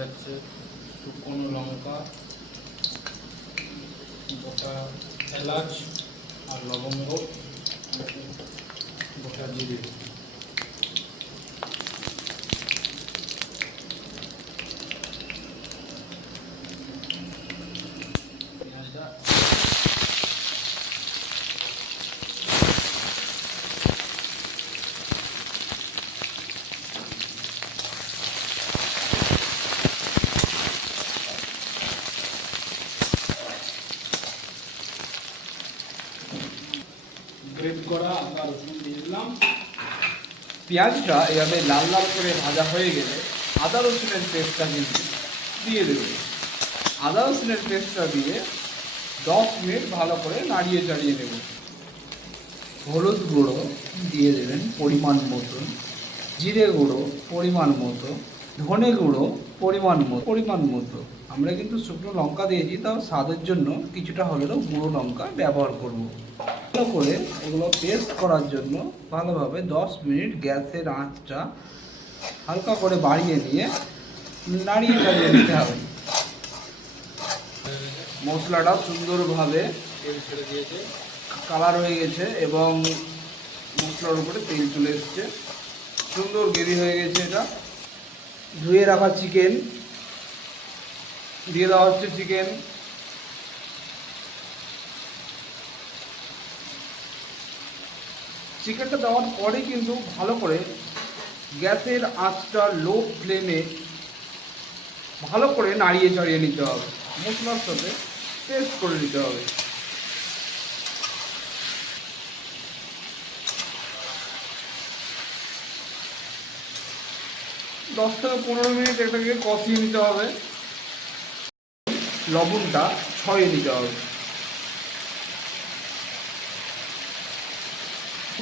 যাচ্ছে শুকনো লঙ্কা, গোটা এলাচ আর লবঙ্গ, গোটা জিরে। পেঁয়াজটা গ্রেট করা আদা রসুন দিয়ে দিলাম। পেঁয়াজটা এভাবে লাল লাল করে ভাজা হয়ে গেলে আদা রসুনের পেস্টটা কিন্তু দিয়ে দেবে। আদা রসুনের পেস্টটা দিয়ে 10 মিনিট ভালো করে নাড়িয়ে চাড়িয়ে নেব। হলুদ গুঁড়ো দিয়ে দেবেন পরিমাণ মতন, জিরে গুঁড়ো পরিমাণ মতো, ধনে গুঁড়ো পরিমাণ মতো। আমরা কিন্তু শুকনো লঙ্কা দিয়েছি, তাও স্বাদের জন্য কিছুটা হলেও গুঁড়ো লঙ্কা ব্যবহার করব। ভালো করে এগুলো পেস্ট করার জন্য ভালোভাবে 10 মিনিট গ্যাসের আঁচটা হালকা করে বাড়িয়ে নিয়ে নাড়িয়ে চাড়িয়ে নিতে হবে। মশলাটা সুন্দরভাবে তেল ছেড়ে দিয়েছে, কালার হয়ে গেছে এবং মশলার উপরে তেল চলে এসছে, সুন্দর গ্রেভি হয়ে গেছে। এটা ধুয়ে রাখা চিকেন দিয়ে দেওয়া হচ্ছে। চিকেনটা দেওয়ার পরে কিন্তু ভালো করে গ্যাসের আঁচটা লো ফ্লেমে ভালো করে নাড়িয়ে চাড়িয়ে নিতে হবে, মশলার সাথে পেস্ট করে নিতে হবে। দশ থেকে 15 মিনিট এটাকে কষিয়ে নিতে হবে, লবণটা ছড়িয়ে নিতে হবে।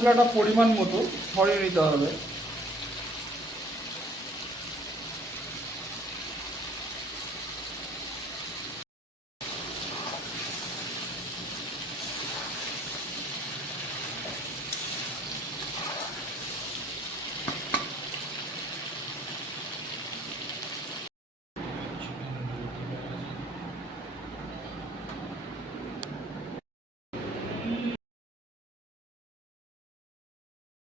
মশলাটা পরিমাণ মতো ছড়িয়ে নিতে হবে।